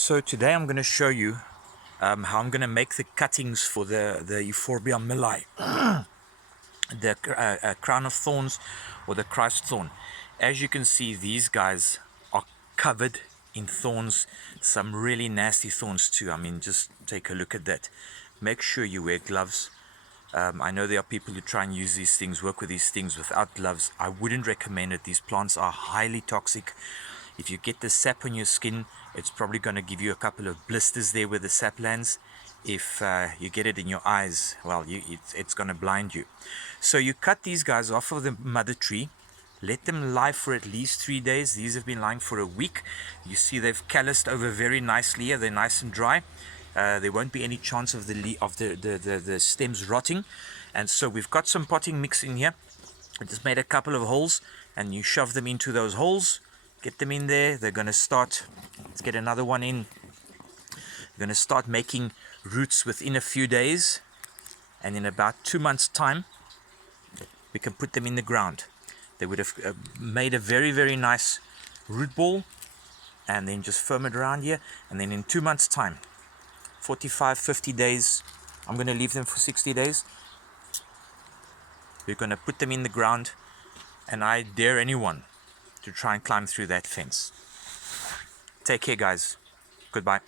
So today I'm going to show you how I'm going to make the cuttings for the Euphorbia milii, the crown of thorns, or the Christ Thorn. As you can see, these guys are covered in thorns, some really nasty thorns too. I mean, just take a look at that. Make sure you wear gloves. I know there are people who try and use these things, work with these things without gloves. I wouldn't recommend it. These plants are highly toxic. If you get the sap on your skin, it's probably going to give you a couple of blisters there where the sap lands. If you get it in your eyes, well, it's going to blind you. So you cut these guys off of the mother tree. Let them lie for at least 3 days. These have been lying for a week. You see they've calloused over very nicely here. They're nice and dry. There won't be any chance of the stems rotting. And so we've got some potting mix in here. I just made a couple of holes, and you shove them into those holes. Get them in there. They're going to start. Let's get another one in. They're going to start making roots within a few days, and in about 2 months' time, we can put them in the ground. They would have made a very, very nice root ball, and then just firm it around here. And then in 2 months' time, 45, 50 days, I'm going to leave them for 60 days. We're going to put them in the ground, and I dare anyone to try and climb through that fence. Take care, guys. Goodbye.